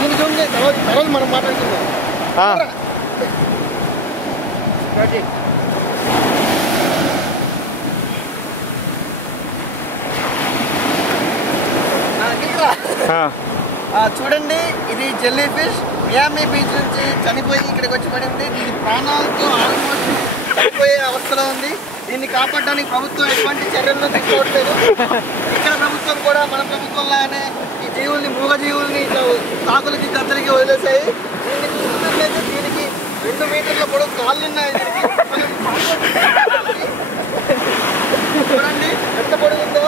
దీని గురించి తర్వాత మనం మాట్లాడుకుందాం. చూడండి, ఇది జెల్లీ ఫిష్ మియామి బీచ్ నుంచి చనిపోయి ఇక్కడికి వచ్చి పడింది. దీని ప్రాణాలతో ఆల్మోస్ట్ చనిపోయే అవస్థలో ఉంది. దీన్ని కాపాడడానికి ప్రభుత్వం ఎటువంటి చర్యలను తీసుకోవట్లేదు. ఇక్కడ ప్రభుత్వం కూడా మన ప్రభుత్వంలానే ఈ జీవుల్ని, మూగ జీవుల్ని ఇట్లా తాకులకి గద్దలకి వదిలేసాయి. దీన్ని చూసుకున్నట్లయితే దీనికి 2 మీటర్ల పొడవు కాళ్ళు ఉన్నాయి. చూడండి ఎంత పొడుగు ఉందో.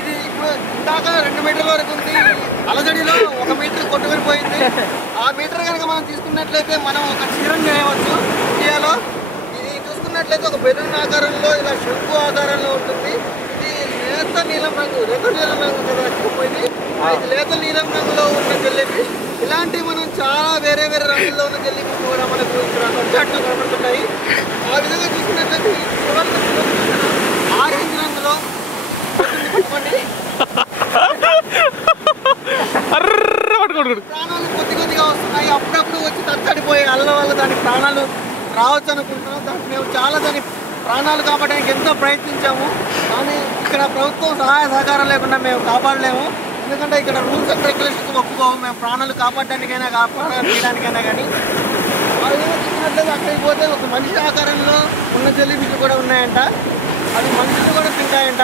ఇది ఇప్పుడు ఇందాక 2 మీటర్ల వరకు ఉంది. అలజడిలో 1 మీటర్ కొట్టుకునిపోయింది. ఆ మీటర్ కనుక మనం తీసుకున్నట్లయితే మనం ఒక చీరను చేయవచ్చు ఇండియాలో. ఇది చూసుకున్నట్లయితే ఒక బెలూన్ ఆకారంలో, ఇలా శంకు ఆకారంలో ఉంటుంది. ఇది లేత నీలం రంగు కదా పోయింది. ఇది లేత నీలం రంగులో ఉన్న జెల్లీ ఫిష్. ఇలాంటివి మనం చాలా వేరే వేరే రంగుల్లో ఉన్న జెల్లీ ఫిష్ కూడా మనకు ఇక్కడ కనబడుతూ కనబడుతుంటాయి. ఆ విధంగా చూసుకున్నట్లయితే ఆరెంజ్ రంగులో ప్రాణాలు కొద్దిగా వస్తున్నాయి. అప్పుడప్పుడు వచ్చి తచ్చడిపోయే అల్ల వల్ల దాని ప్రాణాలు రావచ్చు అనుకుంటున్నాం. దానికి మేము చాలా దాని ప్రాణాలు కాపాడడానికి ఎంతో ప్రయత్నించాము. కానీ ఇక్కడ ప్రభుత్వం సహాయ సహకారం లేకుండా మేము కాపాడలేము. ఎందుకంటే ఇక్కడ రూల్స్ అండ్ రెగ్యులేషన్స్ ఒప్పుకోము. మేము ప్రాణాలు కాపాడడానికైనా తీయడానికైనా కానీ ఆ విధంగా చూసినట్లయితే అక్కడికి పోతే ఒక మనిషి ఆకారంలో ఉన్న జెల్లీ ఫిష్లు కూడా ఉన్నాయంట. అది మనుషులు కూడా తింటాయంట.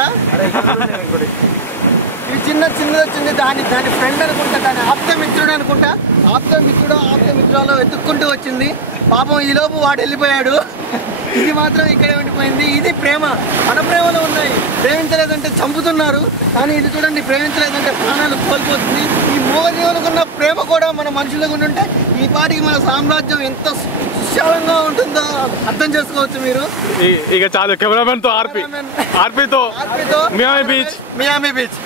ఇవి చిన్నది వచ్చింది. దాని ఫ్రెండ్ అనుకుంటా, దాని ఆప్తమిత్రుడు అనుకుంటా. ఆప్తమిత్రులో వెతుక్కుంటూ వచ్చింది. పాపం ఈలోపు వాడు వెళ్ళిపోయాడు. ఇది మాత్రం ఇక్కడే ఉండిపోయింది. ఇది ప్రేమ. మన ప్రేమలో ఉన్నాయి. ప్రేమించలేదంటే చంపుతున్నారు. కానీ ఇది చూడండి, ప్రేమించలేదంటే ప్రాణాలు కోల్పోతుంది. ఈ మూగజీవులకున్న ప్రేమ కూడా మన మనుషులకు ఉంటే ఈ పాటికి మన సామ్రాజ్యం ఎంత విశాలంగా ఉంటుందో అర్థం చేసుకోవచ్చు మీరు. ఇక చాలు. కెమెరామెన్ తో ఆర్పీతో మియామి బీచ్